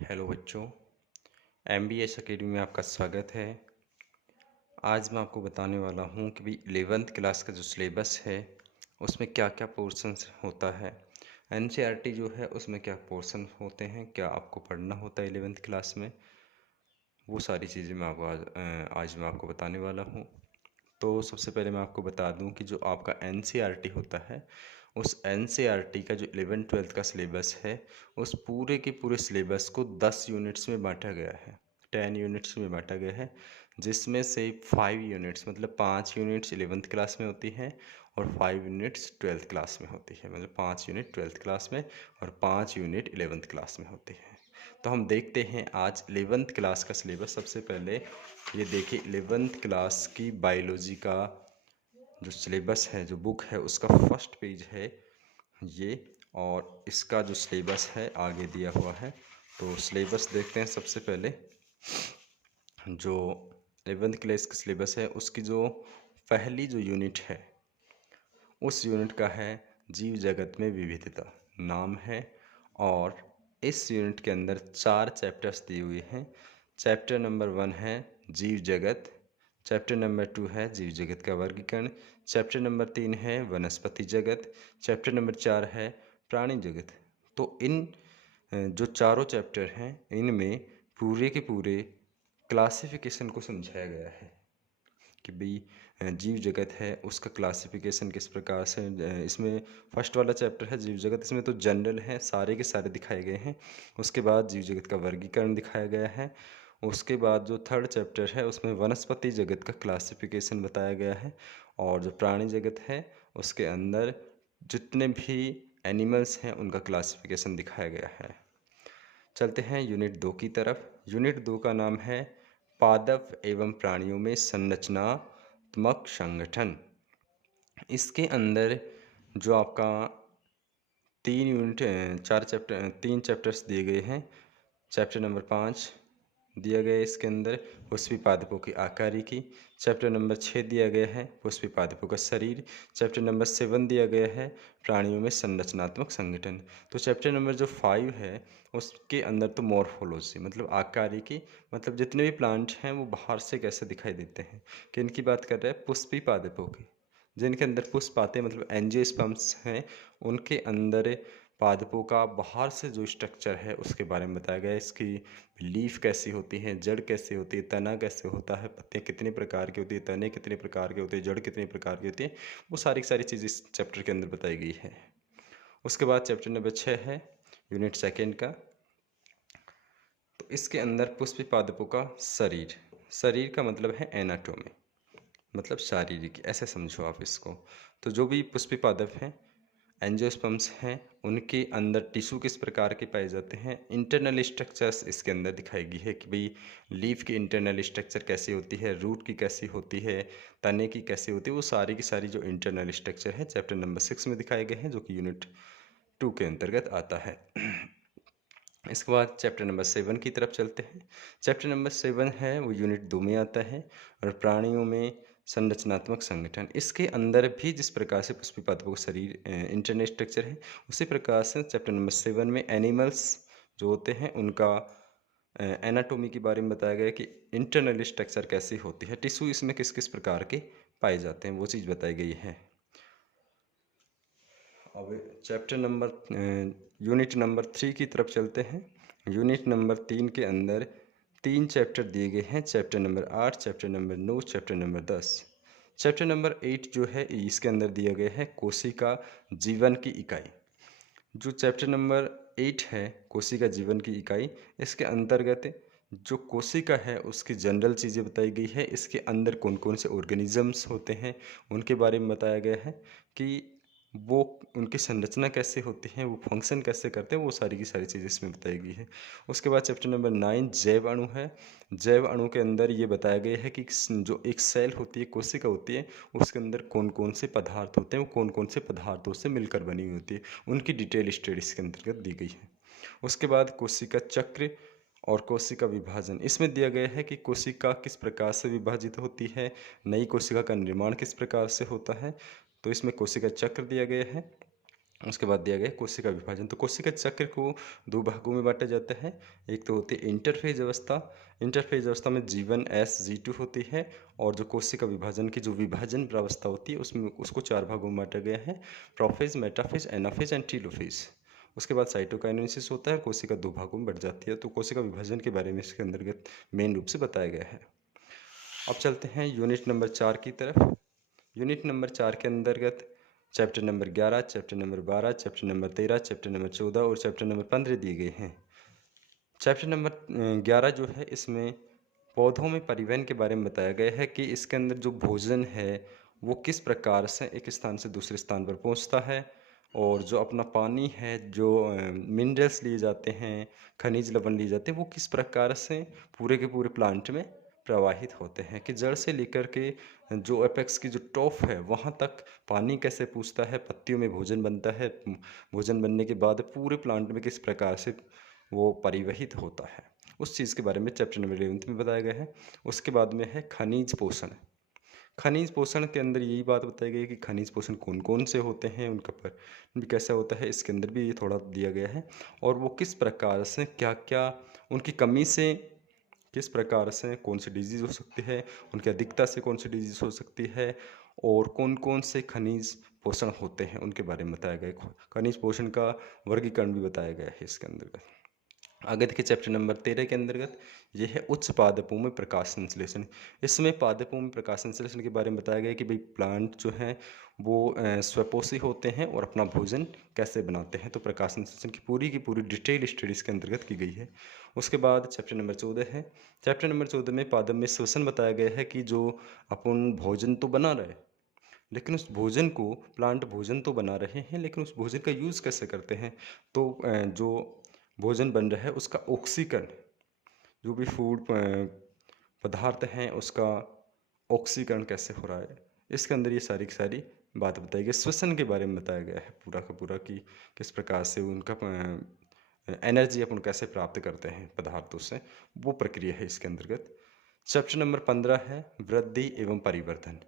Hello बच्चों, MBS academy में आपका स्वागत है। आज मैं आपको बताने वाला हूँ कि भाई 11th क्लास का जो सिलेबस है उसमें क्या क्या पोर्शंस होता है। एनसीईआरटी जो है उसमें क्या पोर्शन होते हैं, क्या आपको पढ़ना होता है 11th क्लास में, वो सारी चीज़ें मैं आपको आज मैं आपको बताने वाला हूँ। तो सबसे पहले मैं आपको बता दूं कि जो आपका एनसीईआरटी होता है उस एनसीईआरटी का जो 11th-12th का सिलेबस है उस पूरे के पूरे सिलेबस को 10 यूनिट्स में बांटा गया है, 10 यूनिट्स में बांटा गया है, जिसमें से 5 यूनिट्स मतलब 5 यूनिट्स 11th क्लास में होती हैं और 5 यूनिट्स 12th क्लास में होती है। मतलब 5 यूनिट 12th क्लास में और 5 यूनिट 11th क्लास में होती है। तो हम देखते हैं आज 11th क्लास का सिलेबस। सबसे पहले ये देखिए 11th क्लास की बायोलॉजी का जो सिलेबस है, जो बुक है, उसका फर्स्ट पेज है ये, और इसका जो सिलेबस है आगे दिया हुआ है। तो सिलेबस देखते हैं। सबसे पहले जो 11th क्लास का सिलेबस है उसकी जो पहली जो यूनिट है उस यूनिट का है जीव जगत में विविधता नाम है, और इस यूनिट के अंदर 4 चैप्टर्स दिए हुए हैं। चैप्टर नंबर 1 है जीव जगत, चैप्टर नंबर 2 है जीव जगत का वर्गीकरण, चैप्टर नंबर 3 है वनस्पति जगत, चैप्टर नंबर 4 है प्राणी जगत। तो इन जो चारों चैप्टर हैं इनमें पूरे के पूरे क्लासिफिकेशन को समझाया गया है कि भाई जीव जगत है उसका क्लासिफिकेशन किस प्रकार से। इसमें फर्स्ट वाला चैप्टर है जीव जगत, इसमें तो जनरल है, सारे के सारे दिखाए गए हैं। उसके बाद जीव जगत का वर्गीकरण दिखाया गया है। उसके बाद जो थर्ड चैप्टर है उसमें वनस्पति जगत का क्लासिफिकेशन बताया गया है, और जो प्राणी जगत है उसके अंदर जितने भी एनिमल्स हैं उनका क्लासिफिकेशन दिखाया गया है। चलते हैं यूनिट 2 की तरफ। यूनिट 2 का नाम है पादप एवं प्राणियों में संरचनात्मक संगठन। इसके अंदर जो आपका 3 चैप्टर्स दिए गए हैं। चैप्टर नंबर 5 दिया गया है इसके अंदर पुष्पी पादपों की आकारिकी। चैप्टर नंबर 6 दिया गया है पुष्पी पादपों का शरीर। चैप्टर नंबर 7 दिया गया है प्राणियों में संरचनात्मक संगठन। तो चैप्टर नंबर जो 5 है उसके अंदर तो मॉर्फोलॉजी मतलब आकारिकी, मतलब जितने भी प्लांट हैं वो बाहर से कैसे दिखाई देते हैं। किनकी बात कर रहे हैं? पुष्पी पादपों की, जिनके अंदर पुष्प आते हैं, मतलब एंजियोस्पर्म्स हैं, उनके अंदर पादपों का बाहर से जो स्ट्रक्चर है उसके बारे में बताया गया है। इसकी लीफ कैसी होती है, जड़ कैसी होती है, तना कैसे होता है, पत्तियाँ कितने प्रकार की होती है, तने कितने प्रकार के होते हैं, जड़ कितने प्रकार की होती है, वो सारी की सारी चीज़ इस चैप्टर के अंदर बताई गई है। उसके बाद चैप्टर नंबर 6 है यूनिट सेकेंड का। तो इसके अंदर पुष्पी पादपों का शरीर, शरीर का मतलब है एनाटोमी, मतलब शारीरिक, ऐसे समझो आप इसको। तो जो भी पुष्पी पादप हैं, एंजियोस्पर्म्स हैं, उनके अंदर टिश्यू किस प्रकार के पाए जाते हैं, इंटरनल स्ट्रक्चर्स इसके अंदर दिखाई गई है कि भाई लीफ की इंटरनल स्ट्रक्चर कैसी होती है, रूट की कैसी होती है, तने की कैसी होती है, वो सारी की सारी जो इंटरनल स्ट्रक्चर है चैप्टर नंबर 6 में दिखाए गए हैं, जो कि यूनिट 2 के अंतर्गत आता है। इसके बाद चैप्टर नंबर 7 की तरफ चलते हैं। चैप्टर नंबर 7 है वो यूनिट 2 में आता है, और प्राणियों में संरचनात्मक संगठन। इसके अंदर भी जिस प्रकार से पुष्पी पादपों का शरीर इंटरनल स्ट्रक्चर है, उसी प्रकार से चैप्टर नंबर 7 में एनिमल्स जो होते हैं उनका एनाटोमी के बारे में बताया गया है कि इंटरनल स्ट्रक्चर कैसी होती है, टिश्यू इसमें किस किस प्रकार के पाए जाते हैं, वो चीज़ बताई गई है। अब चैप्टर नंबर यूनिट नंबर 3 की तरफ चलते हैं। यूनिट नंबर 3 के अंदर 3 चैप्टर दिए गए हैं, chapter number 8, chapter number 9, chapter number 10। Chapter number 8 जो है इसके अंदर दिया गया है कोशिका जीवन की इकाई। जो चैप्टर नंबर 8 है कोशिका जीवन की इकाई, इसके अंतर्गत जो कोशिका है उसकी जनरल चीज़ें बताई गई है। इसके अंदर कौन कौन से ऑर्गेनिजम्स होते हैं उनके बारे में बताया गया है कि वो उनकी संरचना कैसे होती है, वो फंक्शन कैसे करते हैं, वो सारी की सारी चीज़ें इसमें बताई गई है। उसके बाद चैप्टर नंबर 9 जैव अणु है। जैव अणु के अंदर ये बताया गया है कि जो एक सेल होती है, कोशिका होती है, उसके अंदर कौन कौन से पदार्थ होते हैं, वो कौन कौन से पदार्थों से मिलकर बनी हुई होती है, उनकी डिटेल स्टडी इसके अंतर्गत दी गई है। उसके बाद कोशिका चक्र और कोशिका विभाजन, इसमें दिया गया है कि कोशिका किस प्रकार से विभाजित होती है, नई कोशिका का निर्माण किस प्रकार से होता है। तो इसमें कोशिका चक्र दिया गया है। उसके बाद दिया गया है कोशिका विभाजन। तो कोशिका चक्र को दो भागों में बांटा जाता है। एक तो होती है इंटरफेज अवस्था। इंटरफेज अवस्था में G1 S G2 होती है, और जो कोशिका विभाजन की जो विभाजन प्रावस्था होती है उसमें उसको चार भागों में बांटा गया है: prophase, metaphase, anaphase and telophase. उसके बाद साइटोकाइनेसिस होता है, कोशिका दो भागों में बढ़ जाती है। तो कोशिका विभाजन के बारे में इसके अंतर्गत मेन रूप से बताया गया है। अब चलते हैं यूनिट नंबर 4 की तरफ। यूनिट नंबर 4 के अंतर्गत chapter number 11, chapter number 12, chapter number 13, chapter number 14 और चैप्टर नंबर 15 दिए गए हैं। चैप्टर नंबर 11 जो है, इसमें पौधों में परिवहन के बारे में बताया गया है कि इसके अंदर जो भोजन है वो किस प्रकार से एक स्थान से दूसरे स्थान पर पहुंचता है, और जो अपना पानी है, जो मिनरल्स लिए जाते हैं, खनिज लवण लिए जाते हैं, वो किस प्रकार से पूरे के पूरे प्लांट में प्रवाहित होते हैं, कि जड़ से लेकर के जो एपेक्स की जो टॉप है वहाँ तक पानी कैसे पूछता है, पत्तियों में भोजन बनता है, भोजन बनने के बाद पूरे प्लांट में किस प्रकार से वो परिवहित होता है, उस चीज़ के बारे में चैप्टर नंबर 11 में बताया गया है। उसके बाद में है खनिज पोषण। खनिज पोषण के अंदर यही बात बताई गई है कि खनिज पोषण कौन कौन से होते हैं, उनका पर भी कैसा होता है, इसके अंदर भी ये थोड़ा दिया गया है, और वो किस प्रकार से क्या क्या उनकी कमी से किस प्रकार से कौन सी डिजीज़ हो सकती है, उनकी अधिकता से कौन सी डिजीज़ हो सकती है, और कौन कौन से खनिज पोषण होते हैं उनके बारे में बताया गया है। खनिज पोषण का वर्गीकरण भी बताया गया है इसके अंतर्गत। आगे देखिए चैप्टर नंबर 13 के अंतर्गत ये है उच्च पादपों में प्रकाश संश्लेषण। इसमें पादपों में प्रकाश संश्लेषण के बारे में बताया गया है कि भाई प्लांट जो हैं वो स्वपोषी होते हैं और अपना भोजन कैसे बनाते हैं। तो प्रकाश संश्लेषण की पूरी डिटेल स्टडी इसके अंतर्गत की गई है। उसके बाद चैप्टर नंबर 14 है। चैप्टर नंबर 14 में पादप में श्वसन बताया गया है कि जो अपन भोजन तो बना रहे, लेकिन उस भोजन को प्लांट भोजन तो बना रहे हैं, लेकिन उस भोजन का यूज़ कैसे करते हैं। तो जो भोजन बन रहा है उसका ऑक्सीकरण, जो भी फूड पदार्थ हैं उसका ऑक्सीकरण कैसे हो रहा है, इसके अंदर ये सारी की सारी बात बताई गई। श्वसन के बारे में बताया गया है पूरा का पूरा कि किस प्रकार से उनका एनर्जी अपन कैसे प्राप्त करते हैं पदार्थों से, वो प्रक्रिया है इसके अंतर्गत। चैप्टर नंबर 15 है वृद्धि एवं परिवर्धन।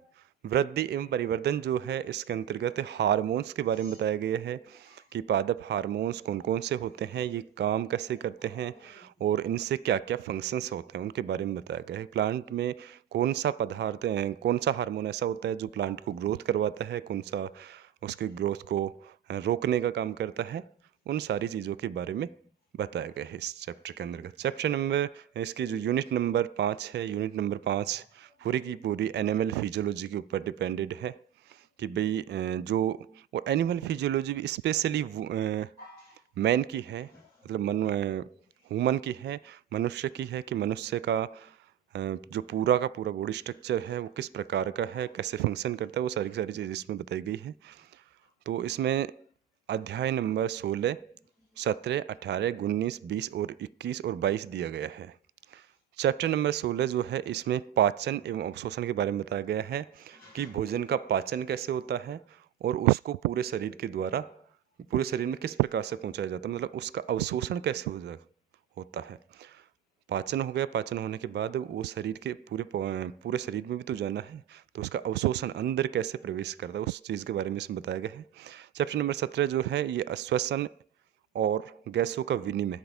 वृद्धि एवं परिवर्तन जो है इसके अंतर्गत हार्मोन्स के बारे में बताया गया है कि पादप हार्मोन्स कौन कौन से होते हैं, ये काम कैसे करते हैं, और इनसे क्या क्या फंक्शंस होते हैं उनके बारे में बताया गया है। प्लांट में कौन सा पदार्थ कौन सा हार्मोन ऐसा होता है जो प्लांट को ग्रोथ करवाता है, कौन सा उसकी ग्रोथ को रोकने का काम करता है, उन सारी चीज़ों के बारे में बताया गया है इस चैप्टर के अंतर्गत। चैप्टर नंबर इसकी जो यूनिट नंबर 5 है, यूनिट नंबर 5 पूरी की पूरी एनिमल फिजियोलॉजी के ऊपर डिपेंडेड है कि भाई जो और एनिमल फिजियोलॉजी भी स्पेशली मैन की है, मतलब ह्यूमन की है, मनुष्य की है, कि मनुष्य का जो पूरा का पूरा बॉडी स्ट्रक्चर है वो किस प्रकार का है, कैसे फंक्शन करता है, वो सारी की सारी चीज़ इसमें बताई गई है। तो इसमें अध्याय नंबर 16, 17, 18, 19, 20 और 21 और 22 दिया गया है। चैप्टर नंबर 16 जो है इसमें पाचन एवं अवशोषण के बारे में बताया गया है कि भोजन का पाचन कैसे होता है और उसको पूरे शरीर के द्वारा पूरे शरीर में किस प्रकार से पहुंचाया जाता है, मतलब उसका अवशोषण कैसे होता है। पाचन हो गया, पाचन होने के बाद वो शरीर के पूरे शरीर में भी तो जाना है, तो उसका अवशोषण अंदर कैसे प्रवेश करता है उस चीज़ के बारे में इसमें बताया गया है। चैप्टर नंबर 17 जो है ये आश्वासन और गैसों का विनिमय,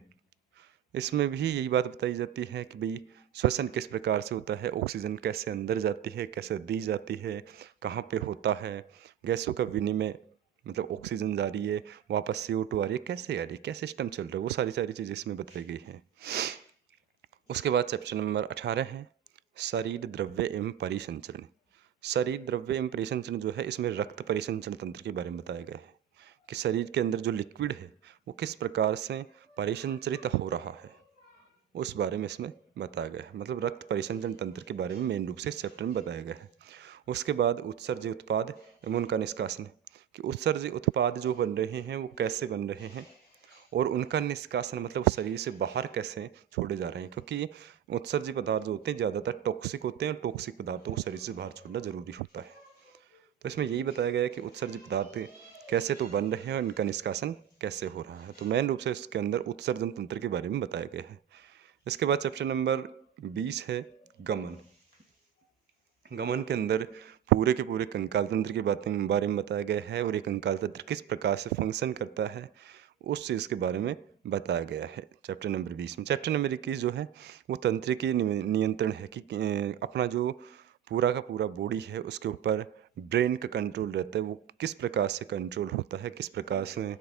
इसमें भी यही बात बताई जाती है कि भाई श्वसन किस प्रकार से होता है, ऑक्सीजन कैसे अंदर जाती है, कैसे दी जाती है, कहाँ पे होता है, गैसों का विनिमय, मतलब ऑक्सीजन जा रही है वापस CO2 आ रही है, कैसे आ रही है, क्या सिस्टम चल रहा है, वो सारी सारी चीज़ें इसमें बताई गई हैं। उसके बाद चैप्टर नंबर 18 है शरीर द्रव्य एवं परिसंचरण। शरीर द्रव्य एवं परिसंचरण जो है इसमें रक्त परिसंचरण तंत्र के बारे में बताया गया है कि शरीर के अंदर जो लिक्विड है वो किस प्रकार से परिसंचरित हो रहा है, उस बारे में इसमें बताया गया है। मतलब रक्त परिसंचरण तंत्र के बारे में मेन रूप से इस चैप्टर में बताया गया है। उसके बाद उत्सर्ज्य उत्पाद एवं उनका निष्कासन, कि उत्सर्ज्य उत्पाद जो बन रहे हैं वो कैसे बन रहे हैं और उनका निष्कासन मतलब शरीर से बाहर कैसे छोड़े जा रहे हैं, क्योंकि उत्सर्जी पदार्थ जो होते हैं ज़्यादातर टॉक्सिक होते हैं और टॉक्सिक पदार्थों को शरीर से बाहर छोड़ना जरूरी होता है। तो इसमें यही बताया गया है कि उत्सर्जित पदार्थ कैसे तो बन रहे हैं और इनका निष्कासन कैसे हो रहा है। तो मेन रूप से इसके अंदर उत्सर्जन तंत्र के बारे में बताया गया है। इसके बाद चैप्टर नंबर 20 है गमन। गमन के अंदर पूरे के पूरे कंकाल तंत्र के बारे में बताया गया है और ये कंकाल तंत्र किस प्रकार से फंक्शन करता है उस चीज़ के बारे में बताया गया है चैप्टर नंबर 20 में। चैप्टर नंबर 21 जो है वो तंत्रिकीय नियंत्रण है कि अपना जो पूरा का पूरा बॉडी है उसके ऊपर ब्रेन का कंट्रोल रहता है, वो किस प्रकार से कंट्रोल होता है, किस प्रकार से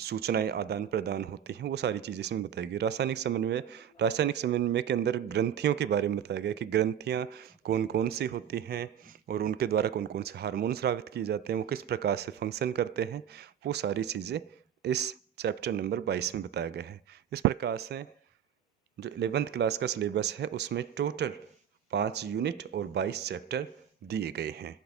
सूचनाएं आदान प्रदान होती हैं, वो सारी चीज़ें इसमें बताई गई। रासायनिक समन्वय के अंदर ग्रंथियों के बारे में बताया गया कि ग्रंथियाँ कौन कौन सी होती हैं और उनके द्वारा कौन कौन से हार्मोन स्रावित किए जाते हैं, वो किस प्रकार से फंक्शन करते हैं, वो सारी चीज़ें इस चैप्टर नंबर 22 में बताया गया है। इस प्रकार से जो 11th क्लास का सिलेबस है उसमें टोटल 5 यूनिट और 22 चैप्टर दिए गए हैं।